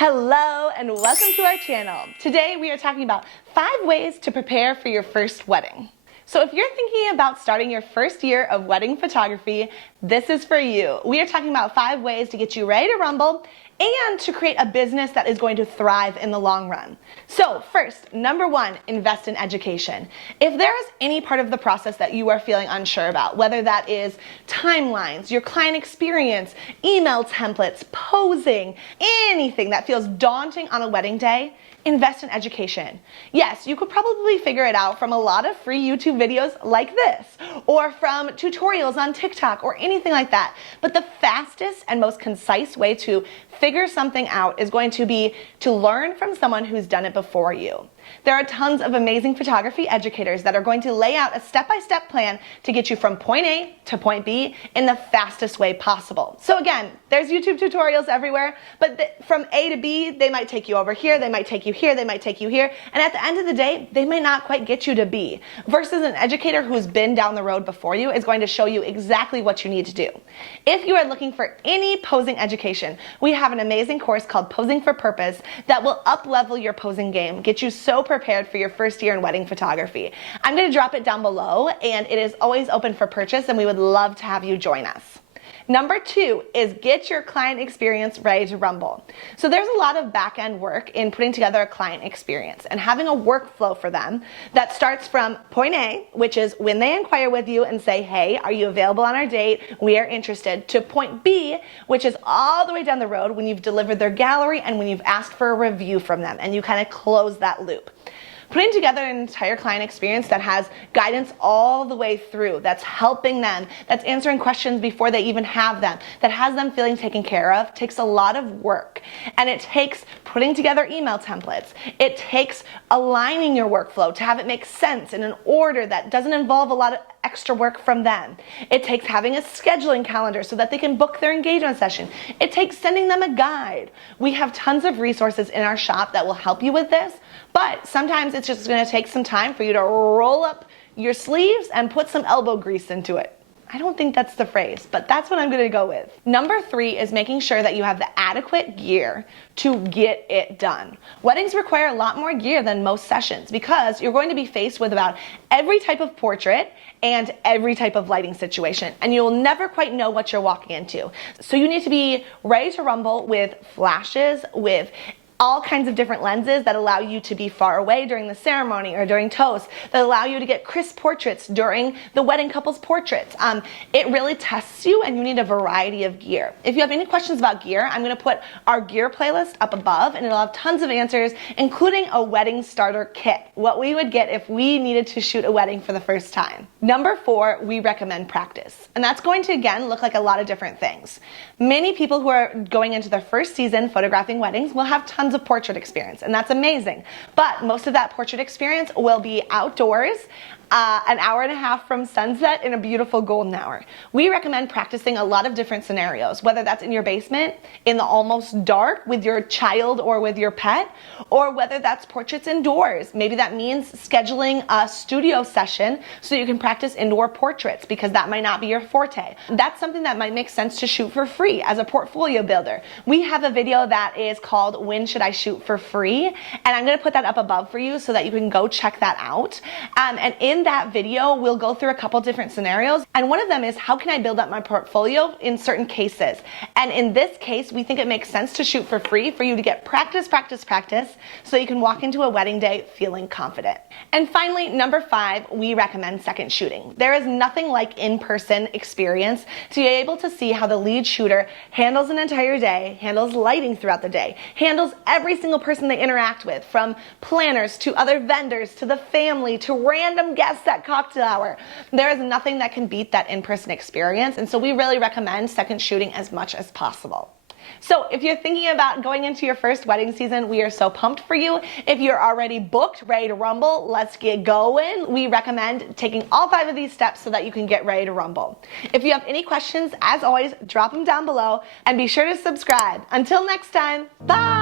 Hello and welcome to our channel. Today we are talking about 5 ways to prepare for your first wedding. So if you're thinking about starting your first year of wedding photography, this is for you. We are talking about 5 ways to get you ready to rumble and to create a business that is going to thrive in the long run. So first, number 1, invest in education. If there is any part of the process that you are feeling unsure about, whether that is timelines, your client experience, email templates, posing, anything that feels daunting on a wedding day, invest in education. Yes, you could probably figure it out from a lot of free YouTube videos like this, or from tutorials on TikTok or anything like that. But the fastest and most concise way to figure something out is going to be to learn from someone who's done it before you. There are tons of amazing photography educators that are going to lay out a step-by-step plan to get you from point A to point B in the fastest way possible. So again, there's YouTube tutorials everywhere, but from A to B, they might take you over here, they might take you here, they might take you here, and at the end of the day, they may not quite get you to B. Versus an educator who's been down the road before you is going to show you exactly what you need to do. If you are looking for any posing education, we have an amazing course called Posing for Purpose that will up-level your posing game, get you so prepared for your first year in wedding photography. I'm going to drop it down below, and it is always open for purchase, and we would love to have you join us. Number 2 is get your client experience ready to rumble. So there's a lot of back-end work in putting together a client experience and having a workflow for them that starts from point A, which is when they inquire with you and say, hey, are you available on our date? We are interested, to point B, which is all the way down the road when you've delivered their gallery and when you've asked for a review from them, and you kind of close that loop. Putting together an entire client experience that has guidance all the way through, that's helping them, that's answering questions before they even have them, that has them feeling taken care of, takes a lot of work. And it takes putting together email templates. It takes aligning your workflow to have it make sense in an order that doesn't involve a lot of extra work from them. It takes having a scheduling calendar so that they can book their engagement session. It takes sending them a guide. We have tons of resources in our shop that will help you with this, but sometimes it's just going to take some time for you to roll up your sleeves and put some elbow grease into it. I don't think that's the phrase, but that's what I'm going to go with. Number 3 is making sure that you have the adequate gear to get it done. Weddings require a lot more gear than most sessions because you're going to be faced with about every type of portrait and every type of lighting situation, and you'll never quite know what you're walking into. So you need to be ready to rumble with flashes, with all kinds of different lenses that allow you to be far away during the ceremony or during toast, that allow you to get crisp portraits during the wedding couple's portraits. It really tests you, and you need a variety of gear. If you have any questions about gear, I'm going to put our gear playlist up above, and it'll have tons of answers, including a wedding starter kit, what we would get if we needed to shoot a wedding for the first time. Number 4, we recommend practice, and that's going to, again, look like a lot of different things. Many people who are going into their first season photographing weddings will have tons of portrait experience, and that's amazing. But most of that portrait experience will be outdoors, an hour and a half from sunset in a beautiful golden hour. We recommend practicing a lot of different scenarios, whether that's in your basement, in the almost dark with your child or with your pet, or whether that's portraits indoors. Maybe that means scheduling a studio session so you can practice indoor portraits because that might not be your forte. That's something that might make sense to shoot for free as a portfolio builder. We have a video that is called When Should I Shoot for Free? And I'm going to put that up above for you so that you can go check that out. And in that video, we'll go through a couple different scenarios. And one of them is, how can I build up my portfolio in certain cases? And in this case, we think it makes sense to shoot for free for you to get practice, so you can walk into a wedding day feeling confident. And finally, number 5, we recommend second shooting. There is nothing like in-person experience to be able to see how the lead shooter handles an entire day, handles lighting throughout the day, handles every single person they interact with, from planners to other vendors to the family to random guests at cocktail hour. There is nothing that can beat that in-person experience, and so we really recommend second shooting as much as possible. So if you're thinking about going into your first wedding season, we are so pumped for you. If you're already booked, ready to rumble, let's get going. We recommend taking all 5 of these steps so that you can get ready to rumble. If you have any questions, as always, drop them down below and be sure to subscribe. Until next time, bye!